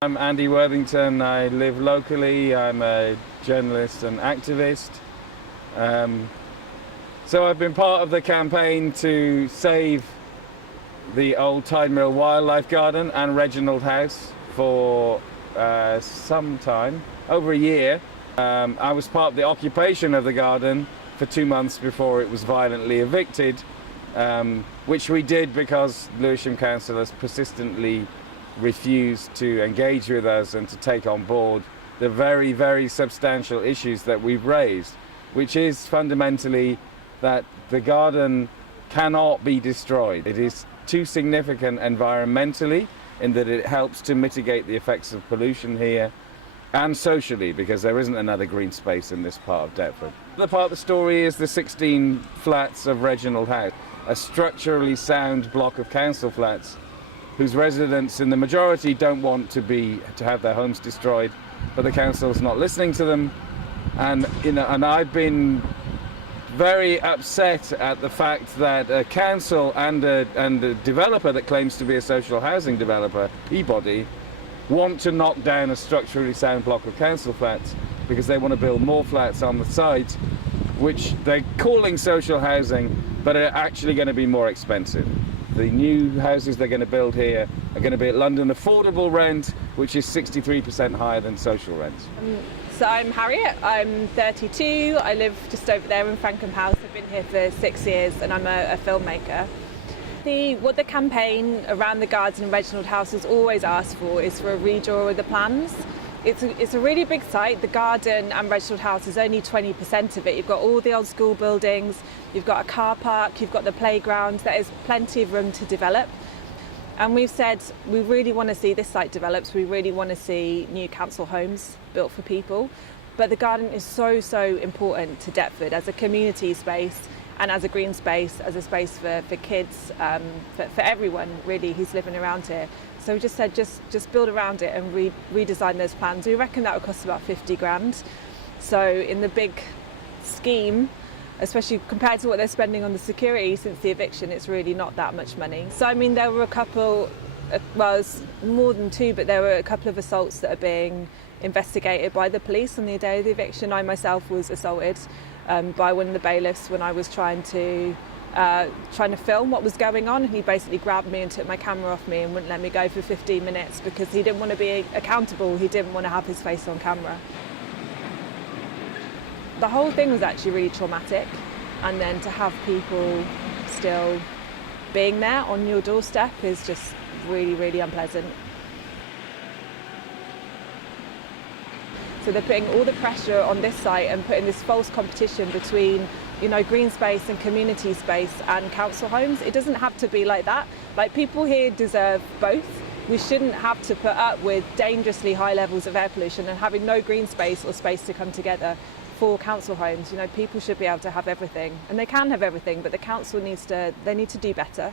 I'm Andy Worthington. I live locally. I'm a journalist and activist. So I've been part of the campaign to save the old Tidemill Wildlife Garden and Reginald House for some time, over a year. I was part of the occupation of the garden for 2 months before it was violently evicted, which we did because Lewisham councillors persistently refused to engage with us and to take on board the very, very substantial issues that we've raised, which is fundamentally that the garden cannot be destroyed. It is too significant environmentally in that it helps to mitigate the effects of pollution here, and socially because there isn't another green space in this part of Deptford. The other part of the story is the 16 flats of Reginald House, a structurally sound block of council flats whose residents in the majority don't want to have their homes destroyed, but the council's not listening to them. And I've been very upset at the fact that a council and a developer that claims to be a social housing developer, Peabody, want to knock down a structurally sound block of council flats because they want to build more flats on the site, which they're calling social housing, but are actually going to be more expensive. The new houses they're going to build here are going to be at London affordable rent, which is 63% higher than social rent. So I'm Harriet, I'm 32, I live just over there in Frankham House. I've been here for 6 years and I'm a filmmaker. What the campaign around the garden and Reginald House has always asked for is for a redraw of the plans. It's a really big site. The garden and Reginald House is only 20% of it. You've got all the old school buildings, you've got a car park, you've got the playground. There is plenty of room to develop. And we've said we really want to see this site developed. We really want to see new council homes built for people. But the garden is so important to Deptford as a community space and as a green space, as a space for kids, for everyone really who's living around here. So we just said just build around it and redesign those plans. We reckon that would cost about 50 grand. So in the big scheme, especially compared to what they're spending on the security since the eviction, it's really not that much money. So I mean, there were a couple, well, it's more than 2, but there were a couple of assaults that are being investigated by the police on the day of the eviction. I myself was assaulted by one of the bailiffs when I was trying to film what was going on. He basically grabbed me and took my camera off me and wouldn't let me go for 15 minutes because he didn't want to be accountable. He didn't want to have his face on camera. The whole thing was actually really traumatic, and then to have people still being there on your doorstep is just really unpleasant. So they're putting all the pressure on this site and putting this false competition between, green space and community space and council homes. It doesn't have to be like that. Like, people here deserve both. We shouldn't have to put up with dangerously high levels of air pollution and having no green space or space to come together for council homes. People should be able to have everything, and they can have everything, but the council need to do better.